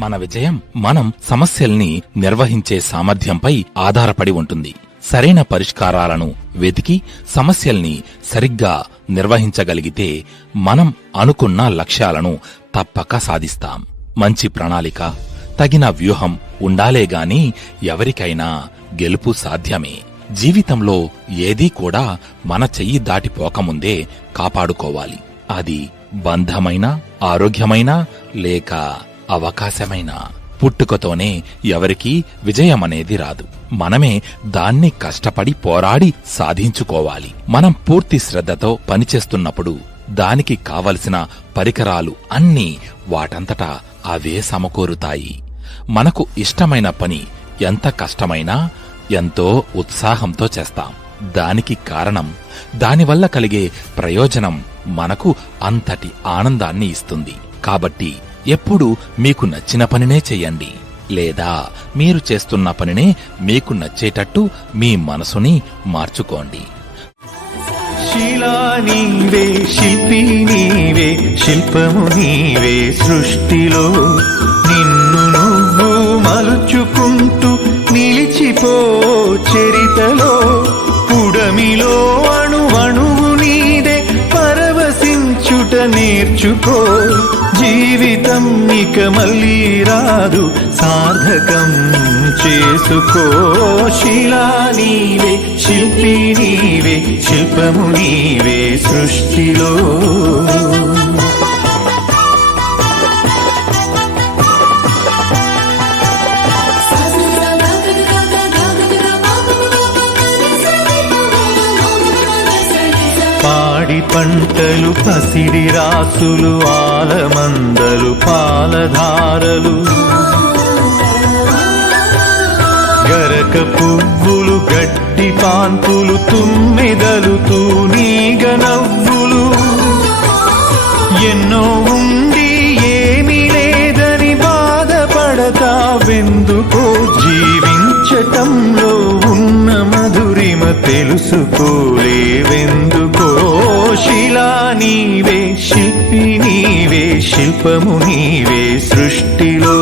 మన విజయం మనం సమస్యల్ని నిర్వహించే సామర్థ్యంపై ఆధారపడి ఉంటుంది. సరైన పరిష్కారాలను వెతికి సమస్యల్ని సరిగ్గా నిర్వహించగలిగితే మనం అనుకున్న లక్ష్యాలను తప్పక సాధిస్తాం. మంచి ప్రణాళిక, తగిన వ్యూహం ఉండాలేగాని ఎవరికైనా గెలుపు సాధ్యమే. జీవితంలో ఏదీ కూడా మన చెయ్యి దాటిపోకముందే కాపాడుకోవాలి. అది బంధమైనా, ఆరోగ్యమైనా, లేక అవకాశమైనా. పుట్టుకతోనే ఎవరికీ విజయమనేది రాదు. మనమే దాన్ని కష్టపడి పోరాడి సాధించుకోవాలి. మనం పూర్తి శ్రద్ధతో పనిచేస్తున్నప్పుడు దానికి కావలసిన పరికరాలు అన్నీ వాటంతటా అవే సమకూరుతాయి. మనకు ఇష్టమైన పని ఎంత కష్టమైనా ఎంతో ఉత్సాహంతో చేస్తాం. దానికి కారణం దానివల్ల కలిగే ప్రయోజనం మనకు అంతటి ఆనందాన్ని ఇస్తుంది. కాబట్టి ఎప్పుడూ మీకు నచ్చిన పనినే చెయ్యండి, లేదా మీరు చేస్తున్న పనినే మీకు నచ్చేటట్టు మీ మనసుని మార్చుకోండి. శిలా నీవే, శిల్పి నీవే, శిల్పము నీవే సృష్టిలో. నిన్ను నువ్వు మలుచుకుంటూ నిలిచిపో చరితలో. పుడమిలో అణువణువు నీదే, పరవశించుట నేర్చుకో. జీవితం ఇక మళ్ళీ రాదు, సార్థకం చేసుకో. శిలా నీవే, శిల్పి నీవే, శిల్పము నీవే సృష్టిలో. పాడి పంటలు, పసిడి రాసులు, ఆలమందలు, పాలధారలు, గరక పువ్వులు, గడ్డి పాన్పులు, తుమ్మెదలు, తూనీగ నవ్వులు. ఎన్నో ఉండి ఏమీ లేదని బాధపడతావెందుకో. జీవించటంలో ఉన్న మధురిమ తెలుసుకోలేవెందుకో. శిలా నీవే, శిల్పి నీవే, శిల్పము నీవే సృష్టిలో.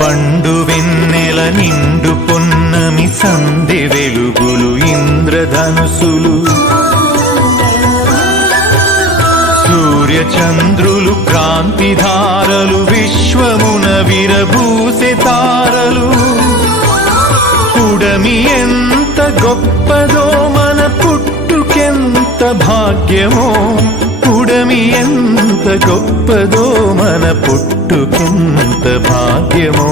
పండు వెన్నెల, నిండు పొన్నమి, సందె వెలుగులు, ఇంద్రధనుసులు, సూర్య చంద్రులు, క్రాంతిధారలు, విశ్వమున విరబూసె తారలు. పుడమి ఎంత గొప్పదో, మన పుట్టుకెంత భాగ్యమో. పుడమి ఎంత గొప్పదో, మన పుట్టుకెంత భాగ్యమో.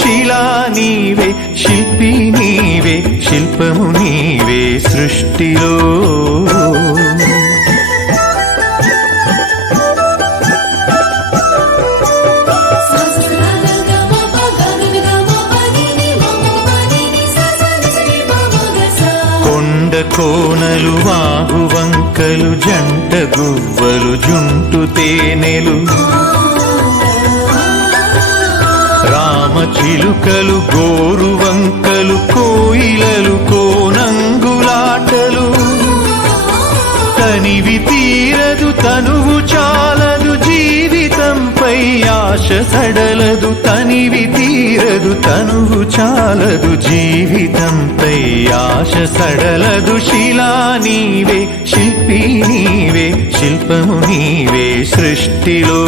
శిలా నీవే, శిల్పి నీవే, శిల్పము నీవే సృష్టిలో. కోనలు, వాగు వంకలు, జంట గువ్వలు, జుంటు తేనెలు, రామచిలుకలు, గోరు వంకలు, కోయిలలు, కోనంగులాటలు. తనివి తీరదు, తనువు చాలదు, జీవితంపై ఆశ సడలదు. తనివి తీరదు, తనువు చాలదు, జీవితంపై ఆశ సడలదు. శిలా నీవే, శిల్పి నీవే, శిల్పము నీవే సృష్టిలో.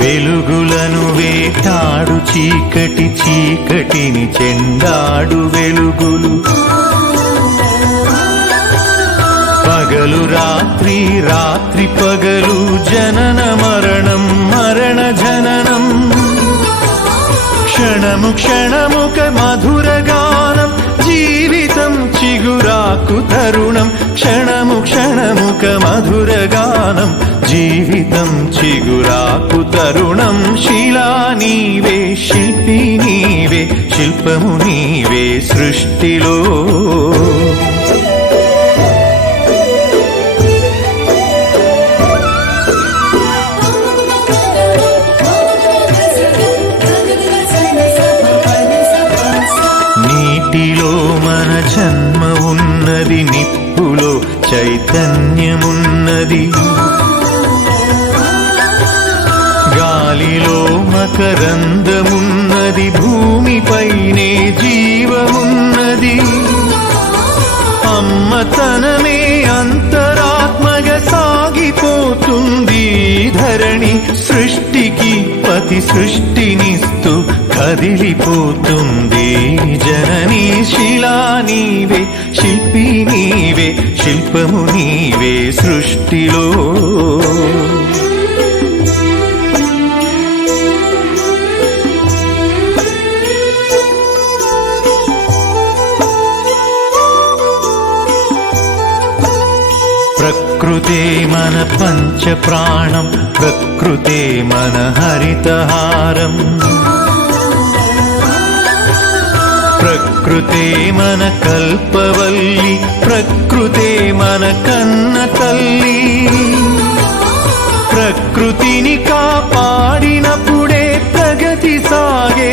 వెలుగులను వేటాడు చీకటి, చీకటిని చెండాడు వెలుగులు. పగలు రాత్రి, రాత్రి పగలు, జనన మరణం, మరణ జననం. క్షణము క్షణముక మధుర గానం, జీవితం చిగురాకు తరుణం. క్షణము క్షణముక మధుర గానం, జీవితం చిగురాకు తరుణం. శిలా నీవే, శిల్పి నీవే, శిల్పము నీవే సృష్టిలో. నీటిలో మన జన్మ ఉన్నది, నిప్పులో చైతన్యమున్నది, గాలిలో మకరందమున్నది, భూమిపైనే జీవమున్నది. అమ్మతనమే అంతరాత్మగా సాగిపోతుంది ధరణి, సృష్టికి పతి సృష్టినిస్తూ కదిలిపోతుంది జననీ. శిలా నీవే, శిల్పి నీవే, శిల్పము నీవే సృష్టిలో. ప్రకృతే మన పంచ ప్రాణం, ప్రకృతే మన హరితహారం, ప్రకృతే మన కల్పవల్లి, ప్రకృతే మన కన్న తల్లి. ప్రకృతిని కాపాడినప్పుడే ప్రగతి సాగే